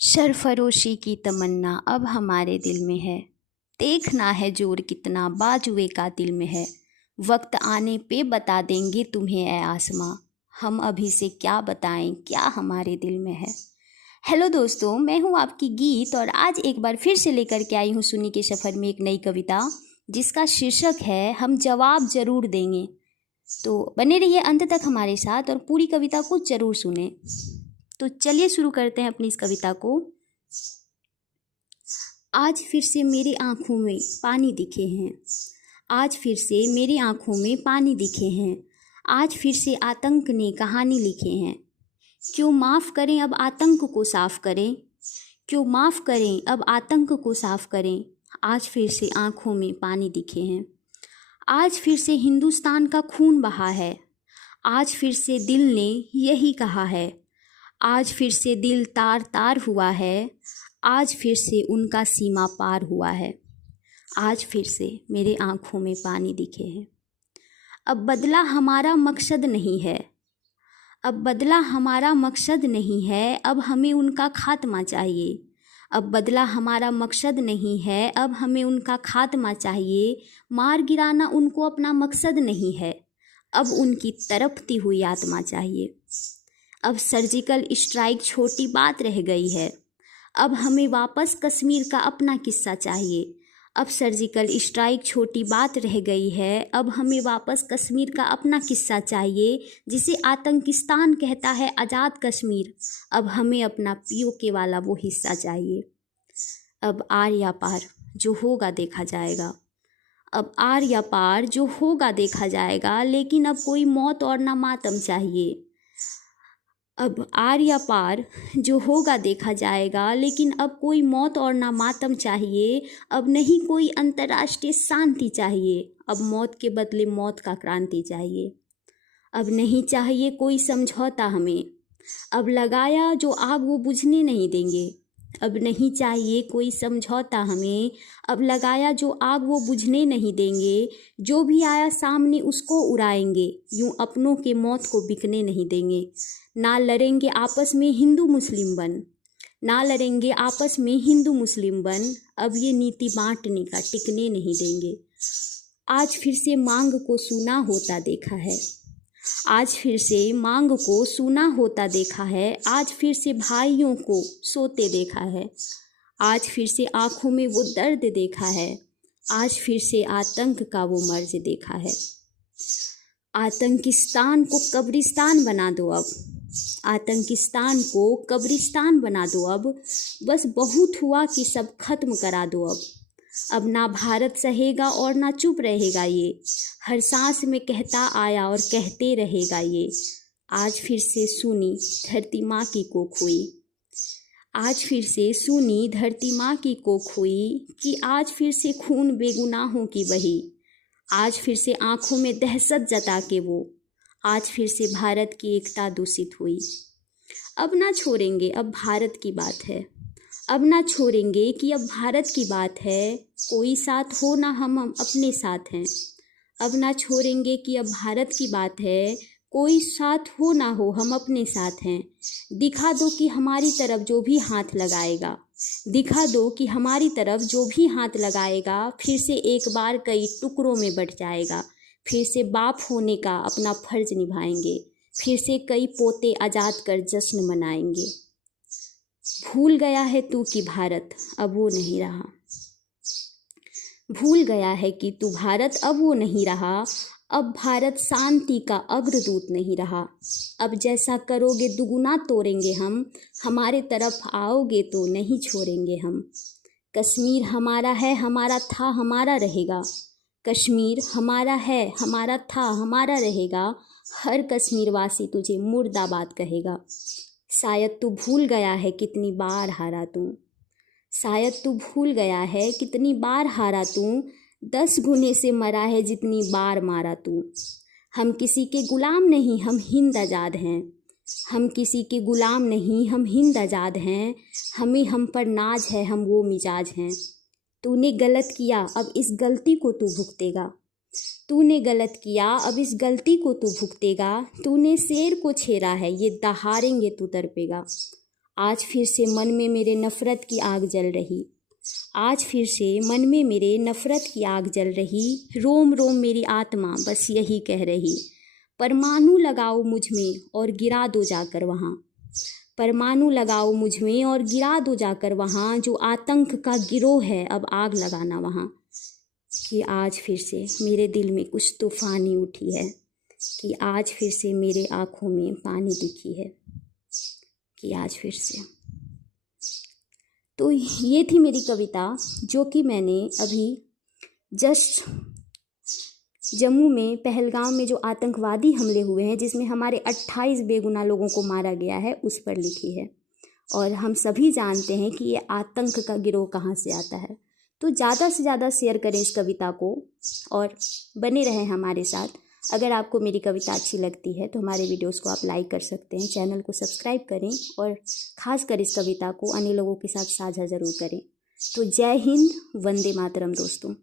सरफरोशी की तमन्ना अब हमारे दिल में है। देखना है जोर कितना बाजुए का दिल में है। वक्त आने पे बता देंगे तुम्हें ए आसमां, हम अभी से क्या बताएं क्या हमारे दिल में है। हेलो दोस्तों, मैं हूँ आपकी गीत और आज एक बार फिर से लेकर के आई हूँ सुनी के सफ़र में एक नई कविता जिसका शीर्षक है हम जवाब ज़रूर देंगे। तो बने रहिए अंत तक हमारे साथ और पूरी कविता को ज़रूर सुने। तो चलिए शुरू करते हैं अपनी इस कविता को। आज फिर से मेरी आँखों में पानी दिखे हैं, आज फिर से मेरी आँखों में पानी दिखे हैं, आज फिर से आतंक ने कहानी लिखे हैं। क्यों माफ़ करें अब आतंक को साफ़ करें, क्यों माफ़ करें अब आतंक को साफ़ करें, आज फिर से आँखों में पानी दिखे हैं। आज फिर से हिंदुस्तान का खून बहा है, आज फिर से दिल ने यही कहा है, आज फिर से दिल तार तार हुआ है, आज फिर से उनका सीमा पार हुआ है, आज फिर से मेरे आँखों में पानी दिखे हैं। अब बदला हमारा मकसद नहीं है, अब बदला हमारा मकसद नहीं है, अब हमें उनका खात्मा चाहिए। अब बदला हमारा मकसद नहीं है, अब हमें उनका खात्मा चाहिए। मार गिराना उनको अपना मकसद नहीं है, अब उनकी तड़पती हुई आत्मा चाहिए। अब सर्जिकल स्ट्राइक छोटी बात रह गई है, अब हमें वापस कश्मीर का अपना किस्सा चाहिए। अब सर्जिकल स्ट्राइक छोटी बात रह गई है, अब हमें वापस कश्मीर का अपना किस्सा चाहिए। जिसे आतंकिस्तान कहता है आज़ाद कश्मीर, अब हमें अपना पीओके वाला वो हिस्सा चाहिए। अब आर या पार जो होगा देखा जाएगा, अब आर या पार जो होगा देखा जाएगा, लेकिन अब कोई मौत और ना मातम चाहिए। अब आर या पार जो होगा देखा जाएगा, लेकिन अब कोई मौत और ना मातम चाहिए। अब नहीं कोई अंतर्राष्ट्रीय शांति चाहिए, अब मौत के बदले मौत का क्रांति चाहिए। अब नहीं चाहिए कोई समझौता हमें, अब लगाया जो आग वो बुझने नहीं देंगे। अब नहीं चाहिए कोई समझौता हमें, अब लगाया जो आग वो बुझने नहीं देंगे। जो भी आया सामने उसको उड़ाएंगे, यूं अपनों के मौत को बिकने नहीं देंगे। ना लड़ेंगे आपस में हिंदू मुस्लिम बन, ना लड़ेंगे आपस में हिंदू मुस्लिम बन, अब ये नीति बांटने का टिकने नहीं देंगे। आज फिर से मांग को सूना होता देखा है, आज फिर से मांग को सूना होता देखा है, आज फिर से भाइयों को सोते देखा है, आज फिर से आँखों में वो दर्द देखा है, आज फिर से आतंक का वो मर्ज देखा है। आतंकिस्तान को कब्रिस्तान बना दो अब, आतंकिस्तान को कब्रिस्तान बना दो अब, बस बहुत हुआ कि सब खत्म करा दो अब। अब ना भारत सहेगा और ना चुप रहेगा ये, हर सांस में कहता आया और कहते रहेगा ये। आज फिर से सुनी धरती माँ की कोख हुई, आज फिर से सुनी धरती माँ की कोख हुई, कि आज फिर से खून बेगुनाहों की बही। आज फिर से आँखों में दहशत जता के वो, आज फिर से भारत की एकता दूषित हुई। अब ना छोड़ेंगे अब भारत की बात है, अब ना छोड़ेंगे कि अब भारत की बात है। कोई साथ हो ना हम अपने साथ हैं, अब ना छोड़ेंगे कि अब भारत की बात है। कोई साथ हो ना हो हम अपने साथ हैं। दिखा दो कि हमारी तरफ जो भी हाथ लगाएगा, दिखा दो कि हमारी तरफ जो भी हाथ लगाएगा, फिर से एक बार कई टुकड़ों में बट जाएगा। फिर से बाप होने का अपना फर्ज निभाएंगे, फिर से कई पोते आज़ाद कर जश्न मनाएंगे। भूल गया है तू कि भारत अब वो नहीं रहा, भूल गया है कि तू भारत अब वो नहीं रहा। अब भारत शांति का अग्रदूत नहीं रहा, अब जैसा करोगे दुगुना तोड़ेंगे हम, हमारे तरफ आओगे तो नहीं छोड़ेंगे हम। कश्मीर हमारा है, हमारा था, हमारा रहेगा। कश्मीर हमारा है, हमारा था, हमारा रहेगा। हर कश्मीर वासी तुझे मुर्दाबाद कहेगा। शायद तू भूल गया है कितनी बार हारा तू, शायद तू भूल गया है कितनी बार हारा तू। 10 गुने से मरा है जितनी बार मारा तू। हम किसी के गुलाम नहीं, हम हिंद आज़ाद हैं, हम किसी के गुलाम नहीं, हम हिंद आज़ाद हैं। हमें हम पर नाज है, हम वो मिजाज हैं। तूने गलत किया अब इस गलती को तू भुगतेगा, तूने गलत किया अब इस गलती को तू भुगतेगा। तूने शेर को छेड़ा है, ये दहाड़ेंगे तू तड़पेगा। आज फिर से मन में मेरे नफ़रत की आग जल रही। आज फिर से मन में मेरे नफ़रत की आग जल रही। रोम रोम मेरी आत्मा बस यही कह रही, परमाणु लगाओ मुझ में और गिरा दो जाकर वहाँ। परमाणु लगाओ मुझ में और गिरा दो जाकर वहाँ। जो आतंक का गिरोह है अब आग लगाना वहाँ। कि आज फिर से मेरे दिल में कुछ तूफ़ानी उठी है, कि आज फिर से मेरे आँखों में पानी दिखी है, कि आज फिर से। तो ये थी मेरी कविता, जो कि मैंने अभी जस्ट जम्मू में पहलगाम में जो आतंकवादी हमले हुए हैं, जिसमें हमारे 28 बेगुनाह लोगों को मारा गया है, उस पर लिखी है। और हम सभी जानते हैं कि ये आतंक का गिरोह कहाँ से आता है। तो ज़्यादा से ज़्यादा शेयर करें इस कविता को और बने रहें हमारे साथ। अगर आपको मेरी कविता अच्छी लगती है तो हमारे वीडियोस को आप लाइक कर सकते हैं, चैनल को सब्सक्राइब करें और ख़ासकर इस कविता को अन्य लोगों के साथ साझा ज़रूर करें। तो जय हिंद, वंदे मातरम दोस्तों।